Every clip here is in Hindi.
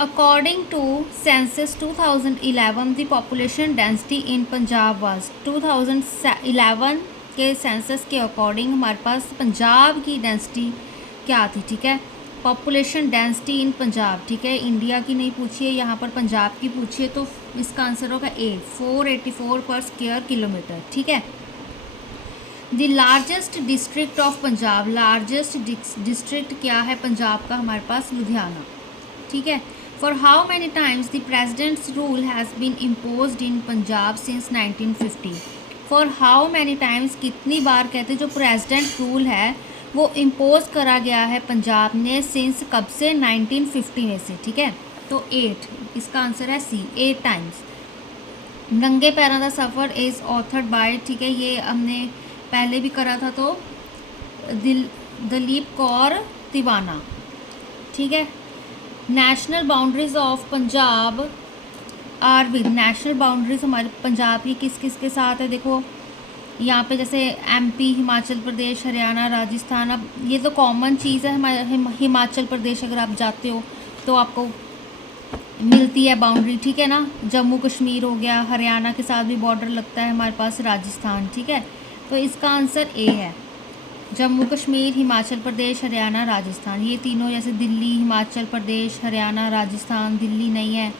According to census 2011, the population density in Punjab was 2011 के सेंसस के अकॉर्डिंग हमारे पास पंजाब की डेंसिटी क्या थी, ठीक है। पॉपुलेशन डेंसिटी इन पंजाब, ठीक है, इंडिया की नहीं पूछी है, यहाँ पर पंजाब की पूछी है, तो इसका आंसर होगा 484 पर स्क्वायर किलोमीटर, ठीक है। The largest district of Punjab, largest district क्या है पंजाब का हमारे पास? लुधियाना, ठीक है। For how many times the president's rule has been imposed in Punjab since 1950। For how many times, कितनी बार कहते जो प्रेजिडेंट रूल है वो इम्पोज करा गया है पंजाब ने, सिंस कब से? 1950 में से, ठीक है। तो 8, इसका आंसर है सी, 8 टाइम्स। नंगे पैरों का सफ़र इज़ ऑथर्ड बाय, ठीक है, ये हमने पहले भी करा था, तो दलीप कौर तिवाना, ठीक है। National boundaries of Punjab are with, national boundaries हमारे पंजाब की किस किस के साथ है? देखो यहाँ पे जैसे एमपी, हिमाचल प्रदेश, हरियाणा, राजस्थान। अब ये तो कॉमन चीज़ है, हमारे हिमाचल प्रदेश अगर आप जाते हो तो आपको मिलती है बाउंड्री, ठीक है ना। जम्मू कश्मीर हो गया, हरियाणा के साथ भी बॉर्डर लगता है हमारे पास, राजस्थान, ठीक है। तो इसका आंसर ए है, जम्मू कश्मीर, हिमाचल प्रदेश, हरियाणा, राजस्थान। ये तीनों जैसे दिल्ली, हिमाचल प्रदेश, हरियाणा, राजस्थान, दिल्ली नहीं है,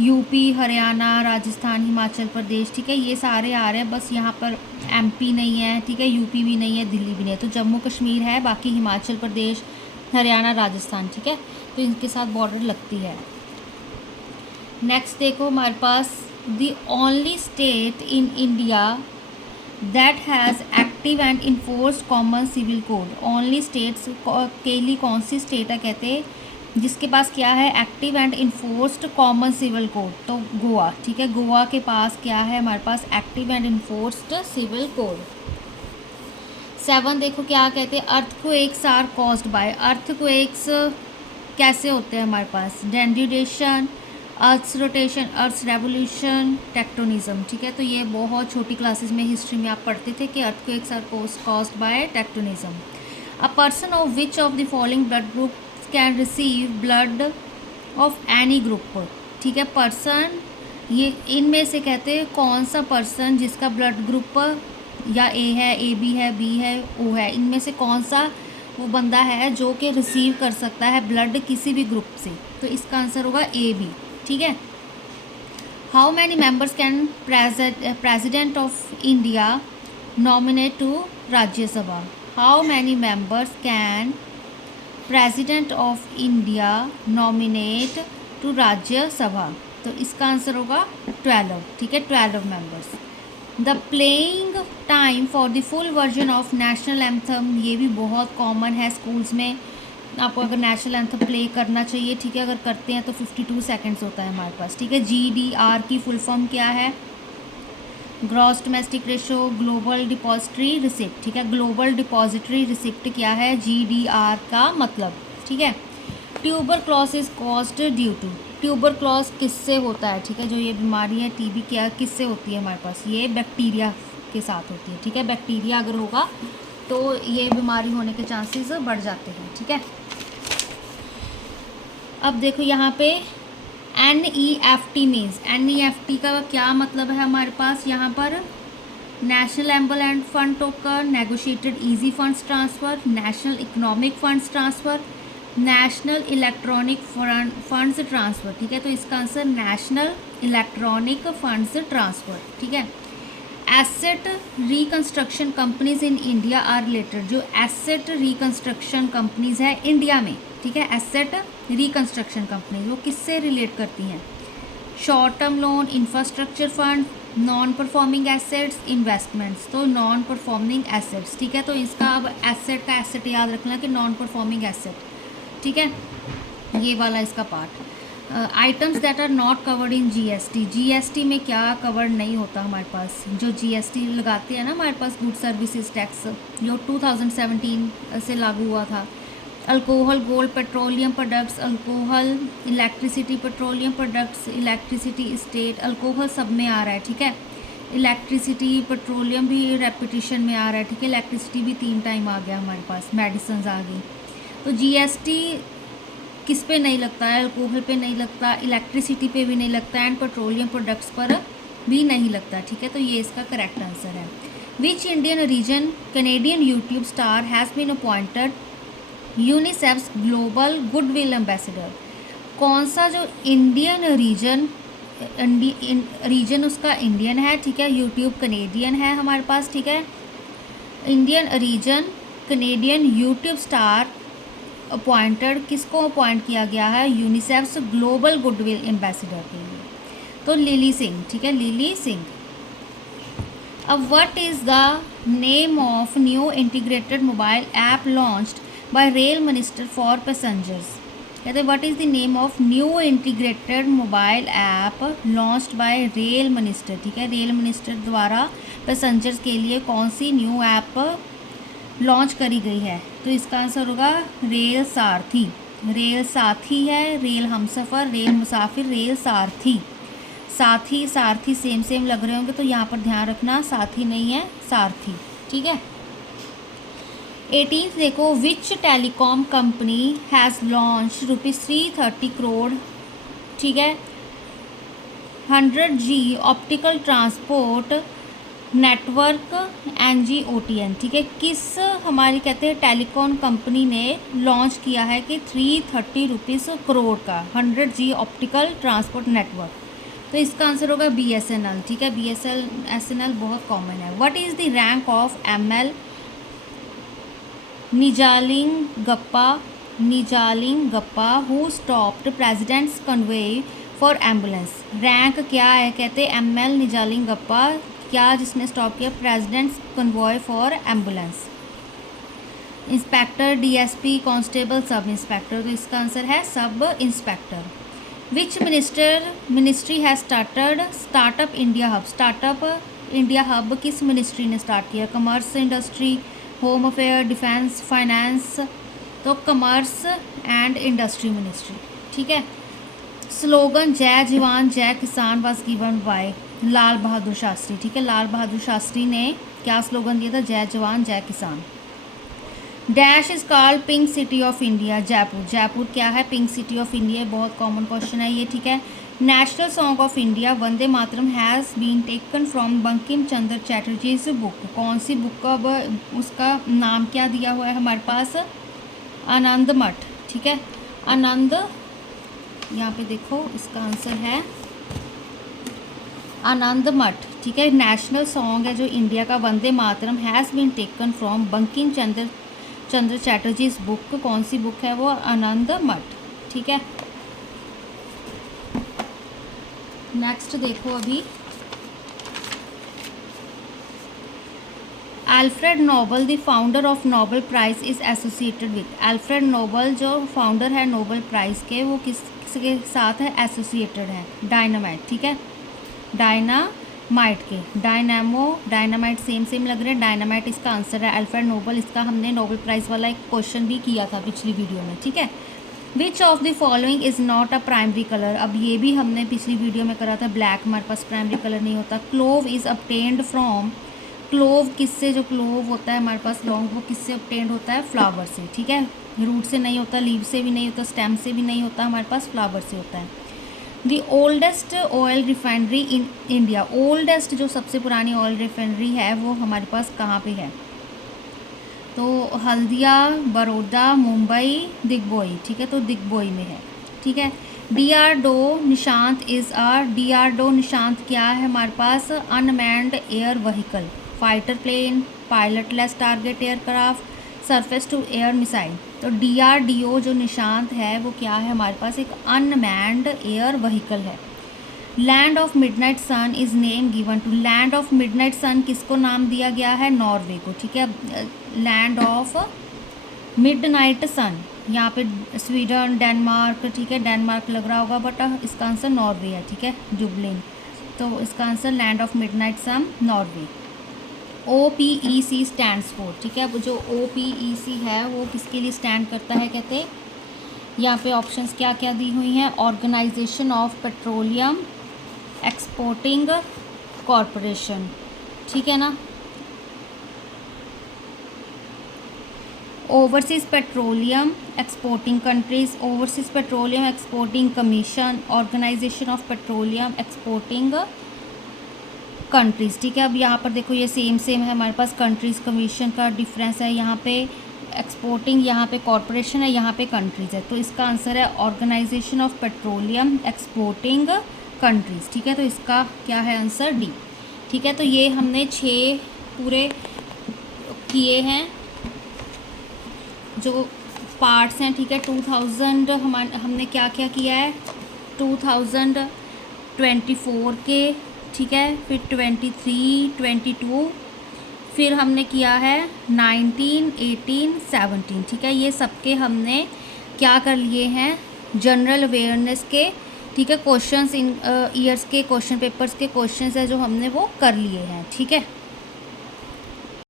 यूपी, हरियाणा, राजस्थान, हिमाचल प्रदेश, ठीक है, ये सारे आ रहे हैं, बस यहाँ पर एमपी नहीं है, ठीक है, यूपी भी नहीं है, दिल्ली भी नहीं है, तो जम्मू कश्मीर है, बाकी हिमाचल प्रदेश, हरियाणा, राजस्थान, ठीक है, तो इनके साथ बॉर्डर लगती है। नेक्स्ट देखो हमारे पास, the only state in India that has active and enforced common civil code, only states के लिए कौन सी स्टेट है कहते हैं जिसके पास क्या है? Active and enforced common civil code, तो गोवा, ठीक है, गोवा के पास क्या है हमारे पास? Active and enforced civil code. 7 देखो क्या कहते हैं, earthquakes are caused by, earthquakes कैसे होते हैं हमारे पास? Denudation, earth's rotation, earth's revolution, tectonism, ठीक है, तो ये बहुत छोटी क्लासेस में हिस्ट्री में आप पढ़ते थे कि earthquakes are caused by tectonism. A person of which of the following blood group can receive blood of any group, ठीक है, पर्सन, ये इनमें से कहते हैं कौन सा पर्सन जिसका ब्लड ग्रुप या ए है, ए बी है, बी है, ओ है, इनमें से कौन सा वो बंदा है जो कि रिसीव कर सकता है ब्लड किसी भी ग्रुप से, तो इसका आंसर होगा ए बी, ठीक है। How many members can president of India nominate to Rajya Sabha, how many members can president of India nominate to Rajya Sabha, तो इसका आंसर होगा 12, ठीक है, 12 members. The playing time for the full version of national anthem, ये भी बहुत कॉमन है स्कूल्स में, आपको अगर नेशनल एंथम प्ले करना चाहिए, ठीक है, अगर करते हैं तो 52 सेकेंड्स होता है हमारे पास, ठीक है। GDR की फुल फॉर्म क्या है? Gross domestic ratio, global depository receipt, ठीक है, ग्लोबल डिपॉजिटरी रिसिप्ट क्या है? GDR का मतलब, ठीक है। ट्यूबरक्लोसिस कॉज्ड ड्यू टू, ट्यूबरक्लोस किससे होता है, ठीक है, जो ये बीमारी है TB क्या किससे होती है हमारे पास? ये बैक्टीरिया के साथ होती है, ठीक है, बैक्टीरिया अगर होगा तो ये बीमारी होने के चांसेस बढ़ जाते हैं, ठीक है। अब देखो यहाँ पे NEFT मीन्स, NEFT का क्या मतलब है हमारे पास? यहाँ पर national ambulant fund token, negotiated easy funds transfer, national economic funds transfer, national electronic funds transfer, ठीक है, तो इसका answer national electronic funds transfer, ठीक है। Asset reconstruction companies in India are related, जो एसेट रिकंस्ट्रक्शन कंपनीज है इंडिया में, ठीक है, एसेट रिकंस्ट्रक्शन कंपनी वो किससे रिलेट करती हैं? Short term loan, infrastructure fund, non performing assets, investments, तो नॉन परफॉर्मिंग एसेट्स, ठीक है, तो इसका अब एसेट का एसेट याद रखना कि नॉन परफॉर्मिंग एसेट, ठीक है, ये वाला इसका part. Items that are not covered in GST, GST में क्या कवर नहीं होता हमारे पास? जो GST लगाते हैं ना हमारे पास, गुड सर्विसेज टैक्स, जो 2017 से लागू हुआ था। Alcohol, gold, petroleum products, alcohol, electricity, petroleum products, electricity, state, alcohol सब में आ रहा है, ठीक है, इलेक्ट्रिसिटी, पेट्रोलियम भी रेपिटेशन में आ रहा है, ठीक है, इलेक्ट्रिसिटी भी 3 टाइम आ गया हमारे पास, मेडिसिन आ गई, तो GST किस पे नहीं लगता है, अल्कोहल पे नहीं लगता, इलेक्ट्रिसिटी पे भी नहीं लगता एंड पेट्रोलियम प्रोडक्ट्स पर भी नहीं लगता, ठीक है। तो ये इसका करेक्ट आंसर है। Which Indian region Canadian YouTube star has been appointed UNICEF's global goodwill ambassador. कौन सा जो इंडियन रीजन उसका इंडियन है, ठीक है, यूट्यूब कनेडियन है हमारे पास, ठीक है। Indian reason Canadian YouTube star appointed, किसको अपॉइंट किया गया है, यूनिसेफ्स ग्लोबल गुडविल एम्बेसडर के लिए, तो लिली सिंह, ठीक है, लिली सिंह। अब what is the name of new integrated mobile app launched by rail minister for passengers. कहते हैं what is the name of new integrated mobile app launched by rail minister, ठीक है, रेल मिनिस्टर द्वारा पैसेंजर्स के लिए कौन सी न्यू ऐप लॉन्च करी गई है। तो इसका आंसर होगा रेल सारथी। रेल साथी है, रेल हमसफ़र, रेल मुसाफिर, रेल सारथी। साथी सारथी सेम लग रहे होंगे, तो यहाँ पर ध्यान रखना साथी नहीं है, सारथी, ठीक है। 18th देखो, which telecom company has launch ₹330 crore, ठीक है, 100G optical transport network NGOTN, ठीक है। किस हमारी कहते हैं टेलीकॉम कंपनी ने लॉन्च किया है कि ₹330 करोड़ का 100G ऑप्टिकल ट्रांसपोर्ट नेटवर्क। तो इसका आंसर होगा BSNL, ठीक है, BSNL बहुत कॉमन है। What is the rank of ML Nijalingappa who stopped president's convoy for ambulance. Rank क्या है, कहते हैं ML निजालिंगप्पा, क्या जिसने स्टॉप किया president's convoy for ambulance. Inspector, DSP, constable, sub inspector, तो इसका आंसर है sub inspector. Which ministry has startup India hub. Startup India hub किस मिनिस्ट्री ने स्टार्ट किया, commerce, industry, home affair, defence, finance, तो कमर्स एंड इंडस्ट्री मिनिस्ट्री, ठीक है। स्लोगन जय जवान जय किसान was given by Lal Bahadur Shastri, ठीक है, लाल बहादुर शास्त्री ने क्या स्लोगन दिया था, जय जवान जय किसान। Dash is called pink city of India, Jaipur. Jaipur क्या है, पिंक सिटी ऑफ इंडिया, बहुत कॉमन क्वेश्चन है ये, ठीक है। National song of India Vande Mataram has been taken from Bankim Chandra Chatterjee's book. कौन सी बुक का उसका नाम क्या दिया हुआ है हमारे पास, आनंद मठ, ठीक है, आनंद, यहाँ पे देखो इसका आंसर है आनंद मठ, ठीक है। नेशनल सॉन्ग है जो इंडिया का Vande Mataram has been taken from Bankim Chandra Chatterjee's book. कौन सी बुक है वो, आनंद मठ, ठीक है। नेक्स्ट देखो अभी, Alfred Nobel the founder of Nobel prize is associated with. Alfred Nobel जो फाउंडर है नोबल प्राइज़ के, वो किसके साथ है, एसोसिएटेड है, डायनामाइट, ठीक है, डायनामाइट के, डायनामाइट सेम लग रहे हैं, डायनामाइट इसका आंसर है। अल्फ्रेड नोबल, इसका हमने नोबल प्राइज़ वाला एक क्वेश्चन भी किया था पिछली वीडियो में, ठीक है। विच of the following is not a primary colour. अब ये भी हमने पिछली वीडियो में करा था, ब्लैक हमारे पास प्राइमरी कलर नहीं होता। Clove is obtained from, clove किससे, जो क्लोव होता है हमारे पास लॉन्ग, वो किससे obtained होता है, फ्लावर से, ठीक है, रूट से नहीं होता, लीव से भी नहीं होता, स्टेम से भी नहीं होता, हमारे पास फ्लावर से होता है। दी oldest oil refinery in India. Oldest जो सबसे पुरानी ऑयल रिफाइनरी है वो हमारे पास कहाँ पे है, तो हल्दिया, बड़ौदा, मुंबई, दिग्बोई, ठीक है, तो दिग्बोई में है, ठीक है। DRDO निशांत DRDO निशांत क्या है हमारे पास, unmanned air vehicle, fighter plane, pilotless target aircraft, surface to air missile. तो DRDO जो निशांत है वो क्या है हमारे पास, एक अनमैन्ड एयर व्हीकल है। Land of midnight sun is name given to. Land of midnight sun किसको नाम दिया गया है, नॉर्वे को, ठीक है। लैंड ऑफ मिडनाइट सन, यहाँ पे स्वीडन, डेनमार्क, ठीक है, डेनमार्क लग रहा होगा बट इसका आंसर नॉर्वे है, ठीक है, डुबलिन। तो इसका answer land of midnight sun, Norway. OPEC stands for, ठीक है, जो OPEC है वो किसके लिए स्टैंड करता है, कहते हैं यहाँ पे ऑप्शंस क्या क्या दी हुई हैं, organisation of petroleum exporting corporation, ठीक है ना। Overseas petroleum exporting countries, overseas petroleum exporting commission, organisation of petroleum exporting countries. ठीक है, अब यहाँ पर देखो ये सेम है हमारे पास, कंट्रीज़ कमीशन का डिफरेंस है, यहाँ पे एक्सपोर्टिंग, यहाँ पे कॉरपोरेशन है, यहाँ पे कंट्रीज़ है। तो इसका आंसर है organisation of petroleum exporting countries. ठीक है, तो इसका क्या है आंसर डी। ठीक है, तो ये हमने 6 पूरे किए हैं जो पार्ट्स हैं। ठीक है, 2000 हमने क्या क्या किया है 2024 के, ठीक है, फिर 23, 22, फिर हमने किया है 19, 18, 17। ठीक है, ये सबके हमने क्या कर लिए हैं जनरल अवेयरनेस के, ठीक है, क्वेश्चंस इन ईयर्स के क्वेश्चन पेपर्स के क्वेश्चंस है जो हमने वो कर लिए हैं। ठीक है।